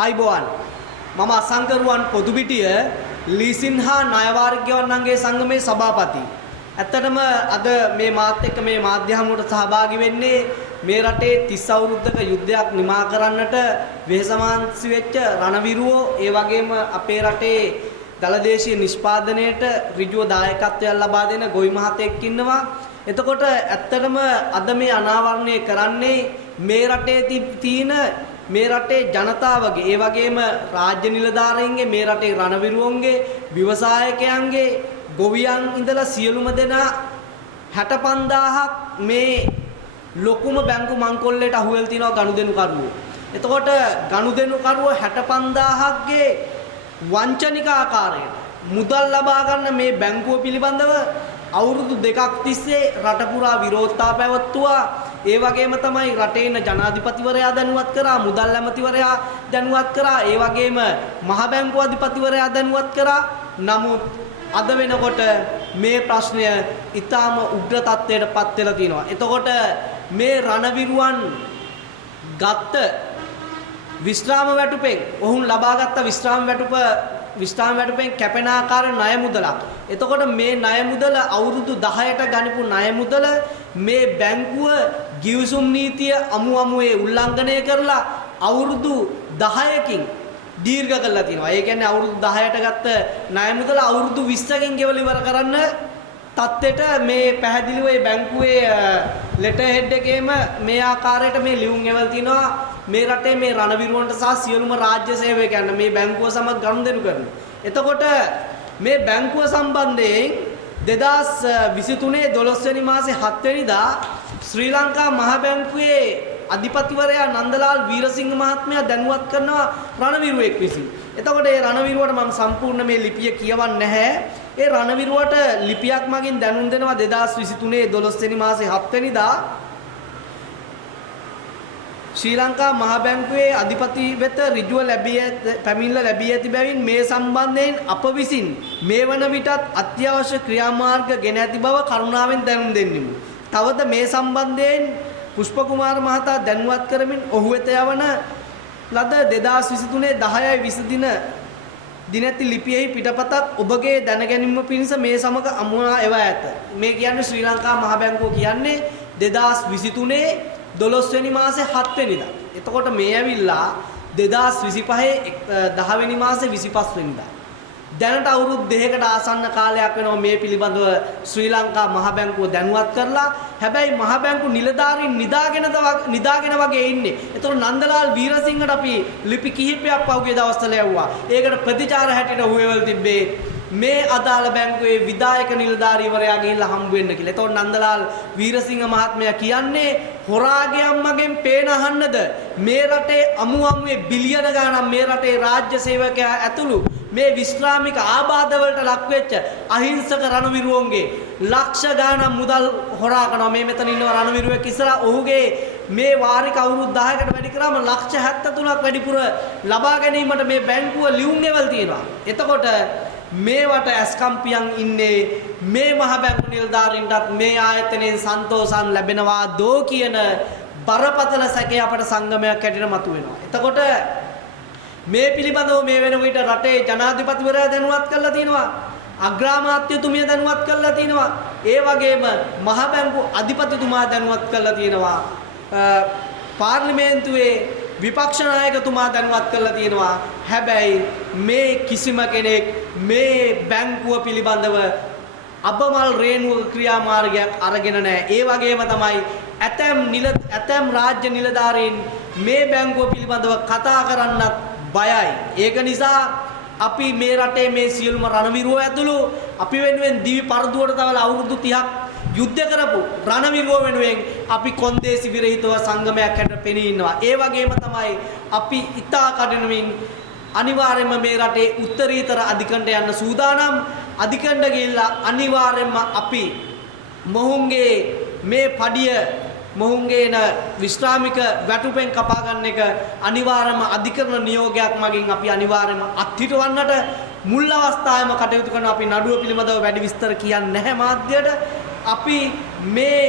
ආයිබෝවන් මම අසංකරුවන් පොදුපිටිය ලීසින්හා ණයවාරිකයන්ගේ සංගමේ සභාපති. ඇත්තටම අද මේ මාත් එක්ක මේ මාධ්‍ය හමුවට සහභාගී වෙන්නේ මේ රටේ 30 අවුරුද්දක යුද්ධයක් නිමා කරන්නට වෙහෙසමාන්සි වෙච්ච රණවිරුවෝ ඒ වගේම අපේ රටේ දළදේශීය නිෂ්පාදනයේට ඍජුව දායකත්වයක් ලබා දෙන ගොවි මහතෙක් ඉන්නවා. එතකොට ඇත්තටම අද මේ අනාවරණය කරන්නේ මේ රටේ තියෙන මේ රටේ ජනතාවගේ ඒ වගේම රාජ්‍ය නිලධාරීන්ගේ මේ රටේ රණවිරුවන්ගේ ව්‍යවසායකයන්ගේ ගොවියන් ඉඳලා සියලුම දෙනා 65000ක් මේ ලොකුම බැංකු මංකොල්ලේට අහුවෙල් තිනවා ගනුදෙනු කරුවෝ. එතකොට ගනුදෙනු කරුවෝ 65000ක්ගේ වංචනික ආකාරයට මුදල් ලබා ගන්න මේ බැංකුව පිළිබඳව අවුරුදු දෙකක් තිස්සේ රට පුරා විරෝධතා පැවැත්තුවා. ඒ වගේම තමයි රටේ ඉන්න ජනාධිපතිවරයා දැනුවත් කරා, මුදල් ඇමතිවරයා දැනුවත් කරා, ඒ වගේම මහ බැංකුව අධිපතිවරයා දැනුවත් කරා. නමුත් අද වෙනකොට මේ ප්‍රශ්නය ඊටාම උග්‍ර තත්ත්වයට පත් වෙලා තියෙනවා. එතකොට මේ රණවිරුවන් ගත්ත විශ්‍රාම වැටුපෙන් ඔවුන් ලබාගත් විශ්‍රාම වැටුපෙන් කැපෙන ආකාර ණය මුදලක්. එතකොට මේ ණය මුදල අවුරුදු 10ට ගනිපු ණය මුදල මේ බැංකුව ගිවිසුම් නීතිය අමුවේ උල්ලංඝනය කරලා අවුරුදු 10කින් දීර්ඝ කරලා තියෙනවා. ඒ කියන්නේ අවුරුදු 10ට ගත්ත ණය මුදල අවුරුදු 20කින් ගෙවල ඉවර කරන්න තත්ත්වයට මේ පැහැදිලිව මේ බැංකුවේ ලෙටර් හෙඩ් එකේම මේ ආකාරයට මේ ලියුම් එවල් තිනවා. මේ රටේ මේ රණවිරුවන්ට සහ සියලුම රාජ්‍ය සේවකයන්ට මේ බැංකුව සමග ගනුදෙනු කරනවා. එතකොට මේ බැංකුව සම්බන්ධයෙන් 2023 12 වෙනි මාසේ 7 වෙනිදා ශ්‍රී ලංකා මහ බැංකුවේ අධිපතිවරයා නන්දලාල් වීරසිංහ මහත්මයා දැනුවත් කරනවා රණවිරුවෙක් විසින්. එතකොට ඒ රණවිරුවට මම සම්පූර්ණ මේ ලිපිය කියවන්නේ නැහැ. ඒ රණවිරුවට ලිපියක් මගින් දැනුම් දෙනවා 2023 12 වෙනි මාසේ 7 වෙනිදා ශ්‍රී ලංකා මහ බැංකුවේ අධිපති වෙත ඍජුව පැමිණිල්ල ලැබී ඇති බැවින් මේ සම්බන්ධයෙන් අප විසින් මේ වන විටත් අත්‍යවශ්‍ය ක්‍රියාමාර්ග ගෙන ඇති බව කරුණාවෙන් දැනුම් දෙන්නෙමු. තවද මේ සම්බන්ධයෙන් පුෂ්ප කුමාර මහතා දැනුවත් කරමින් ඔහු වෙත යවන ලද 2023 10/20 දිනැති ලිපියෙහි පිටපතක් ඔබගේ දැනගැනීම පිණිස මේ සමග අමුණා එවා ඇත. මේ කියන්නේ ශ්‍රී ලංකා මහ බැංකුව කියන්නේ 2023 12 වෙනි මාසේ 7 වෙනිදා. එතකොට මේ ඇවිල්ලා 2025 10 වෙනි මාසේ 25 වෙනිදා. දැනට අවුරුදු 2කට ආසන්න කාලයක් වෙනවා මේ පිළිබඳව ශ්‍රී ලංකා මහ බැංකුව දැනුවත් කරලා. හැබැයි මහ බැංකු නිලධාරීන් නිදාගෙන වගේ ඉන්නේ. එතකොට නන්දලාල් වීරසිංහට අපි ලිපි කිහිපයක් පහුගිය දවස්වල යවුවා. ඒකට ප්‍රතිචාර හැටියට හුවෙවල් තිබ්බේ මේ අදාළ බැංකුවේ විධායක නිලධාරීවරයා ගිහිල්ලා හම්බ වෙන්න කියලා. එතකොට නන්දලාල් වීරසිංහ මහත්මයා කියන්නේ හොරාගේ අම්මගෙන් පේන අහන්නද මේ රටේ අමුවේ බිලියන ගණන් මේ රටේ රාජ්‍ය සේවකයා ඇතුළු මේ විශ්‍රාමික ආබාධ වලට ලක් වෙච්ච අහිංසක රණවිරුවන්ගේ ලක්ෂ ගණන් මුදල් හොරා කරනවා. මේ මෙතන ඉන්න රණවිරුවෙක් ඉස්සරහා ඔහුගේ මේ වාරික අවුරුදු 10කට වැඩි කරාම ලක්ෂ 73ක් වැඩිපුර ලබා ගැනීමට මේ බැංකුව ලියුම් ගෙවල් තියෙනවා. එතකොට මේවට ඇස්කම්පියන් ඉන්නේ මේ මහ බැංකු නිලධාරීන්ටත් මේ ආයතනයෙන් සන්තෝෂම් ලැබෙනවා දෝ කියන බරපතල සැකය අපට සංගමයක් හැටියට මතුවෙනවා. එතකොට මේ පිළිබඳව මේ වෙන විට රටේ ජනාධිපතිවරයා දැනුවත් කරලා තියෙනවා. අග්‍රාමාත්‍යතුමිය දැනුවත් කරලා තියෙනවා. ඒ වගේම මහ බැංකු අධිපතිතුමා දැනුවත් කරලා තියෙනවා. පාර්ලිමේන්තුවේ විපක්ෂ නායකතුමා දැනුවත් කරලා තියෙනවා. හැබැයි මේ කිසිම කෙනෙක් මේ බැංකුව පිළිබඳව අබමල් රේණුවක ක්‍රියාමාර්ගයක් අරගෙන නැහැ. ඒ වගේම තමයි ඇතැම් රාජ්‍ය නිලධාරීන් මේ බැංකුව පිළිබඳව කතා කරන්නත් බයයි. ඒක නිසා අපි මේ රටේ මේ සියලුම රණවිරුවෝ ඇතුළු අපි වෙනුවෙන් දිවි පරදුවට තවල අවුරුදු 30ක් යුද්ධ කරපු රණවිරුවෝ වෙනුවෙන් අපි කොන්දේසි විරහිතව සංගමයක් හැටියට පෙනී ඉන්නවා. ඒ වගේම තමයි අපි ඉතා කඩිනමින් අනිවාර්යයෙන්ම මේ රටේ උත්තරීතර අධිකරණයට යන්න සූදානම්. අධිකරණයට ගිහිල්ලා අනිවාර්යයෙන්ම අපි මොහුන්ගේ මේ පඩිය මොහුන්ගේන විශ්‍රාමික වැටුපෙන් කපා ගන්න එක අනිවාර්යයෙන්ම අධිකරණ නියෝගයක් මගින් අපි අනිවාර්යයෙන්ම අත්හිටවන්නට මුල් අවස්ථාවේම කටයුතු කරන අපි නඩුව පිළිබඳව වැඩි විස්තර කියන්නේ නැහැ මාධ්‍යයට. අපි මේ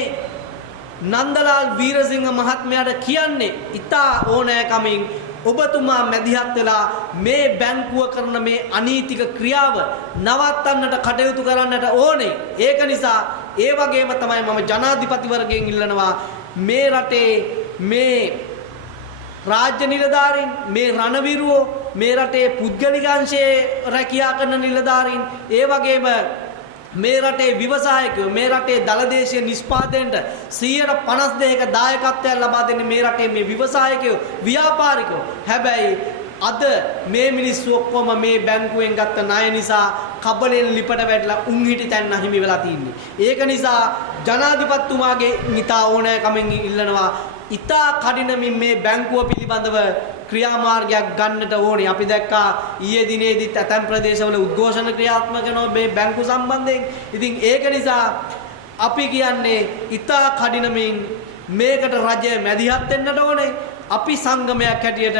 නන්දලාල් වීරසිංහ මහත්මයාට කියන්නේ ඉතා ඕනෑකමින් ඔබතුමා මැදිහත් වෙලා මේ බැංකුව කරන මේ අනීතික ක්‍රියාව නවත්තන්නට කටයුතු කරන්නට ඕනේ. ඒක නිසා ඒ වගේම තමයි මම ජනාධිපතිවරගෙන් ඉල්ලනවා මේ රටේ මේ රාජ්‍ය නිලධාරීන් මේ රණවිරුවෝ මේ රටේ පුද්ගලික අංශයේ රැකියා කරන නිලධාරීන් ඒ වගේම මේ රටේ ව්‍යවසායකයෝ මේ රටේ දලදේශීය නිෂ්පාදනයට 52% දායකත්වයක් ලබා දෙන්නේ මේ රටේ මේ ව්‍යවසායකයෝ ව්‍යාපාරිකයෝ. හැබැයි අද මේ මිනිස්සු ඔක්කොම මේ බැංකුවෙන් ගත්ත ණය නිසා කබලෙන් ලිපට වැටලා උන් හිටි තැන්න හිමි වෙලා තින්නේ. ඒක නිසා ජනාධිපතිතුමාගේ නිතා ඕනෑකමෙන් ඉල්ලනවා ඉතා කඩිනමින් මේ බැංකුව පිළිබඳව ක්‍රියාමාර්ගයක් ගන්නට ඕනේ. අපි දැක්කා ඊයේ දිනේදීත් ඇතැම් ප්‍රදේශවල උද්ඝෝෂණ ක්‍රියාත්මක කරනවා මේ බැංකු සම්බන්ධයෙන්. ඉතින් ඒක නිසා අපි කියන්නේ ඉතා කඩිනමින් මේකට රජය මැදිහත් වෙන්නට ඕනේ. අපි සංගමයක් හැටියට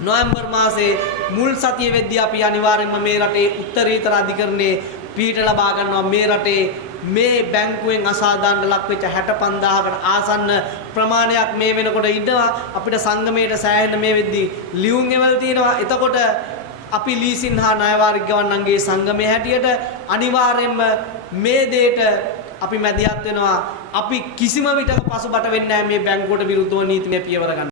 නොවැම්බර් මාසේ මුල් සතිය වෙද්දී අපි අනිවාර්යයෙන්ම මේ රටේ උත්තරීතර අධිකරණයේ පීඨ ලබා ගන්නවා. මේ රටේ මේ බැංකුවෙන් අසාධාරණ ලක් වෙච්ච 65000කට ආසන්න ප්‍රමාණයක් මේ වෙනකොට ඉන්නවා. අපිට සංගමයට සෑහෙන මේ වෙද්දී ලියුම් එවල් තියෙනවා. එතකොට අපි ලීසින් හා ණය වාරික ගවන්නන්ගේ සංගමයේ හැටියට අනිවාර්යයෙන්ම මේ දෙයට අපි මැදිහත් වෙනවා. අපි කිසිම විටක පසුබට වෙන්නේ නැහැ මේ බැංකුවට විරුද්ධව නීතිමය පියවර ගන්න.